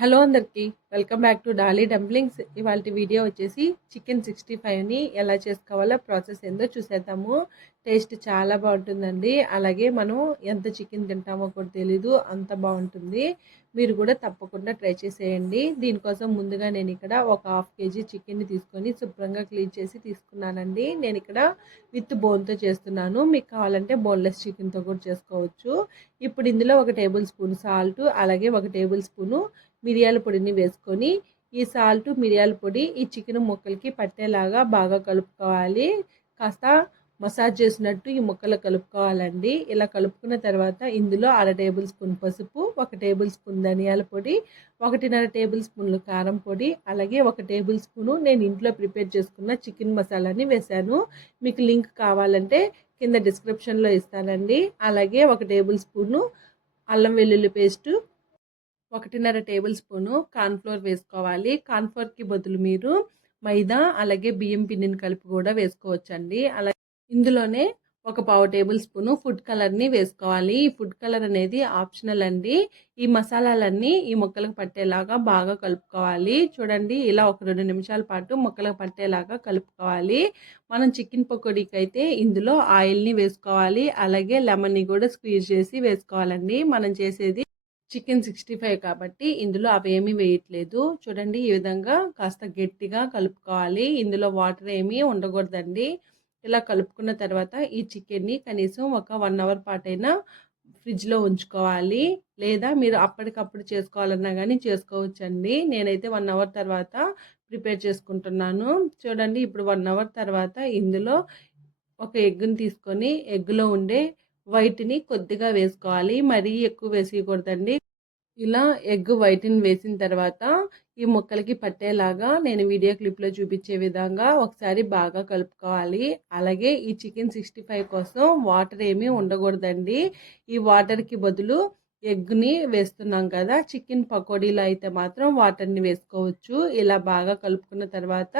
Hello అందరికీ welcome back to Dolly dumplings. ఇవాళ video వచ్చేసి చికెన్ 65ని ఎలా చేసుకోవాలో ప్రాసెస్ ఏందో చూసేద్దాము. టేస్ట్ చాలా బాగుంటుందండి. అలాగే మనం ఎంత చికెన్ తింటామో కూడా తెలీదు, అంత బాగుంటుంది. మీరు కూడా తప్పకుండా ట్రై చేసేయండి. దీనికోసం ముందుగా నేను ఇక్కడ ఒక హాఫ్ కేజీ చికెన్ని తీసుకొని శుభ్రంగా క్లీన్ చేసి తీసుకున్నానండి. నేను ఇక్కడ విత్ బోన్తో చేస్తున్నాను. మీకు కావాలంటే బోన్లెస్ చికెన్తో కూడా చేసుకోవచ్చు. ఇప్పుడు ఇందులో ఒక టేబుల్ స్పూన్ సాల్ట్, అలాగే ఒక టేబుల్ స్పూను మిరియాల పొడిని వేసుకొని ఈ సాల్ట్ మిరియాల పొడి ఈ చికెన్ ముక్కలకి పట్టేలాగా బాగా కలుపుకోవాలి. కాస్త మసాజ్ చేసినట్టు ఈ ముక్కలు కలుపుకోవాలండి. ఇలా కలుపుకున్న తర్వాత ఇందులో అర టేబుల్ స్పూన్ పసుపు, ఒక టేబుల్ స్పూన్ ధనియాల పొడి, 1.5 టేబుల్ స్పూన్లు కారం పొడి, అలాగే ఒక టేబుల్ స్పూను నేను ఇంట్లో ప్రిపేర్ చేసుకున్న చికెన్ మసాలాని వేశాను. మీకు లింక్ కావాలంటే కింద డిస్క్రిప్షన్లో ఇస్తానండి. అలాగే ఒక టేబుల్ స్పూను అల్లం వెల్లుల్లి పేస్టు, 1.5 టేబుల్ స్పూను కార్న్ఫ్లోర్ వేసుకోవాలి. కార్న్ఫ్లోర్కి బదులు మీరు మైదా అలాగే బియ్యం పిండిని కలిపి కూడా వేసుకోవచ్చండి. అలాగే ఇందులోనే ఒక పావు టేబుల్ స్పూను ఫుడ్ కలర్ని వేసుకోవాలి. ఈ ఫుడ్ కలర్ అనేది ఆప్షనల్ అండి. ఈ మసాలాలన్నీ ఈ ముక్కలకు పట్టేలాగా బాగా కలుపుకోవాలి. చూడండి, ఇలా ఒక 2 నిమిషాల పాటు ముక్కలకు పట్టేలాగా కలుపుకోవాలి. మనం చికెన్ పకోడీకి అయితే ఇందులో ఆయిల్ని వేసుకోవాలి. అలాగే లెమన్ని కూడా స్క్వీజ్ చేసి వేసుకోవాలండి. మనం చేసేది చికెన్ 65 కాబట్టి ఇందులో అవేమీ వేయట్లేదు. చూడండి, ఈ విధంగా కాస్త గట్టిగా కలుపుకోవాలి. ఇందులో వాటర్ ఏమీ ఉండకూడదండి. ఇలా కలుపుకున్న తర్వాత ఈ చికెన్ని కనీసం ఒక 1 అవర్ పాటైనా ఫ్రిడ్జ్లో ఉంచుకోవాలి. లేదా మీరు అప్పటికప్పుడు చేసుకోవాలన్నా కానీ చేసుకోవచ్చండి. నేనైతే 1 అవర్ తర్వాత ప్రిపేర్ చేసుకుంటున్నాను. చూడండి, ఇప్పుడు 1 అవర్ తర్వాత ఇందులో ఒక ఎగ్గుని తీసుకొని ఎగ్గులో ఉండే వైట్ని కొద్దిగా వేసుకోవాలి. మరీ ఎక్కువ వేసేయకూడదండి. ఇలా ఎగ్ వైట్ని వేసిన తర్వాత ఈ ముక్కలకి పట్టేలాగా నేను వీడియో క్లిప్లో చూపించే విధంగా ఒకసారి బాగా కలుపుకోవాలి. అలాగే ఈ చికెన్ 65 కోసం వాటర్ ఏమీ ఉండకూడదండి. ఈ వాటర్కి బదులు ఎగ్ని వేస్తున్నాం కదా, చికెన్ పకోడీలో అయితే మాత్రం వాటర్ని వేసుకోవచ్చు. ఇలా బాగా కలుపుకున్న తర్వాత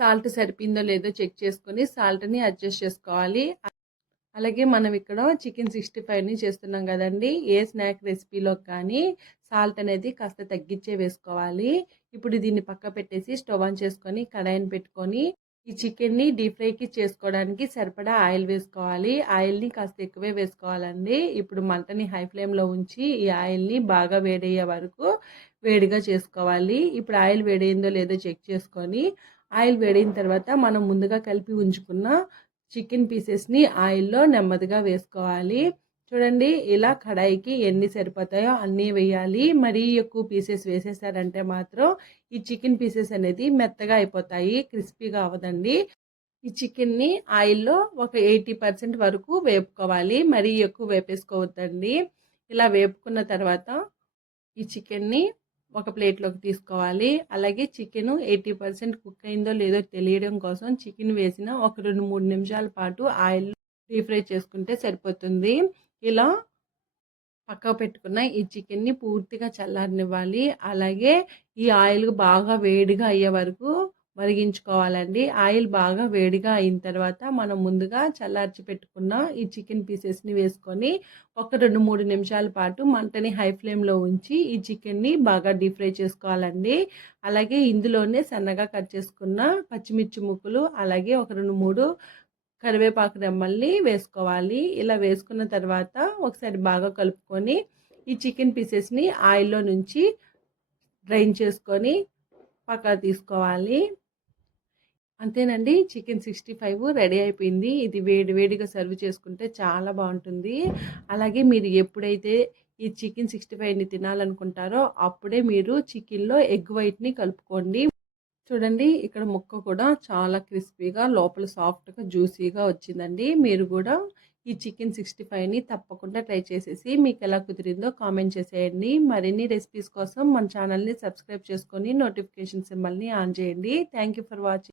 సాల్ట్ సరిపోయిందో లేదో చెక్ చేసుకొని సాల్ట్ని అడ్జస్ట్ చేసుకోవాలి. అలాగే మనం ఇక్కడ చికెన్ 65ని చేస్తున్నాం కదండి, ఏ స్నాక్ రెసిపీలో కానీ సాల్ట్ అనేది కాస్త తగ్గించే వేసుకోవాలి. ఇప్పుడు దీన్ని పక్క పెట్టేసి స్టవ్ ఆన్ చేసుకొని కడాయిని పెట్టుకొని ఈ చికెన్ని డీప్ ఫ్రైకి చేసుకోవడానికి సరిపడా ఆయిల్ వేసుకోవాలి. ఆయిల్ని కాస్త ఎక్కువే వేసుకోవాలండి. ఇప్పుడు మంటని హై ఫ్లేమ్లో ఉంచి ఈ ఆయిల్ని బాగా వేడయ్యే వరకు వేడిగా చేసుకోవాలి. ఇప్పుడు ఆయిల్ వేడైందో లేదో చెక్ చేసుకొని ఆయిల్ వేడైన తర్వాత మనం ముందుగా కలిపి ఉంచుకున్న చికెన్ పీసెస్ని ఆయిల్లో నెమ్మదిగా వేసుకోవాలి. చూడండి, ఇలా కడాయికి ఎన్ని సరిపోతాయో అన్నీ వేయాలి. మరీ ఎక్కువ పీసెస్ వేసేసారంటే మాత్రం ఈ చికెన్ పీసెస్ అనేది మెత్తగా అయిపోతాయి, క్రిస్పీగా అవ్వదండి. ఈ చికెన్ని ఆయిల్లో ఒక 80% వరకు వేపుకోవాలి. మరీ ఎక్కువ వేపేసుకోవద్దండి. ఇలా వేపుకున్న తర్వాత ఈ చికెన్ని ఒక ప్లేట్లోకి తీసుకోవాలి. అలాగే చికెన్ 80% కుక్ అయిందో లేదో తెలియడం కోసం చికెన్ వేసిన ఒక 2-3 నిమిషాల పాటు ఆయిల్ డీప్ ఫ్రై చేసుకుంటే సరిపోతుంది. ఇలా పక్కకు పెట్టుకున్న ఈ చికెన్ని పూర్తిగా చల్లారనివ్వాలి. అలాగే ఈ ఆయిల్ బాగా వేడిగా అయ్యే వరకు మరిగించుకోవాలండి. ఆయిల్ బాగా వేడిగా అయిన తర్వాత మనం ముందుగా చల్లార్చి పెట్టుకున్న ఈ చికెన్ పీసెస్ని వేసుకొని ఒక 2-3 నిమిషాల పాటు మంటని హై ఫ్లేమ్లో ఉంచి ఈ చికెన్ని బాగా డీప్ ఫ్రై చేసుకోవాలండి. అలాగే ఇందులోనే సన్నగా కట్ చేసుకున్న పచ్చిమిర్చి ముక్కలు, అలాగే ఒక 2-3 కరివేపాకు రెమ్మల్ని వేసుకోవాలి. ఇలా వేసుకున్న తర్వాత ఒకసారి బాగా కలుపుకొని ఈ చికెన్ పీసెస్ని ఆయిల్లో నుంచి డ్రైన్ చేసుకొని పక్కన తీసుకోవాలి. అంతేనండి, చికెన్ 65 రెడీ అయిపోయింది. ఇది వేడి వేడిగా సర్వ్ చేసుకుంటే చాలా బాగుంటుంది. అలాగే మీరు ఎప్పుడైతే ఈ చికెన్ 65ని తినాలనుకుంటారో అప్పుడే మీరు చికెన్లో ఎగ్ వైట్ని కలుపుకోండి. చూడండి, ఇక్కడ ముక్క కూడా చాలా క్రిస్పీగా లోపల సాఫ్ట్గా జ్యూసీగా వచ్చిందండి. మీరు కూడా ఈ చికెన్ 65ని తప్పకుండా ట్రై చేసేసి మీకు ఎలా కుదిరిందో కామెంట్ చేసేయండి. మరిన్ని రెసిపీస్ కోసం మన ఛానల్ని సబ్స్క్రైబ్ చేసుకొని నోటిఫికేషన్ సింబల్ని ఆన్ చేయండి. Thank you for watching.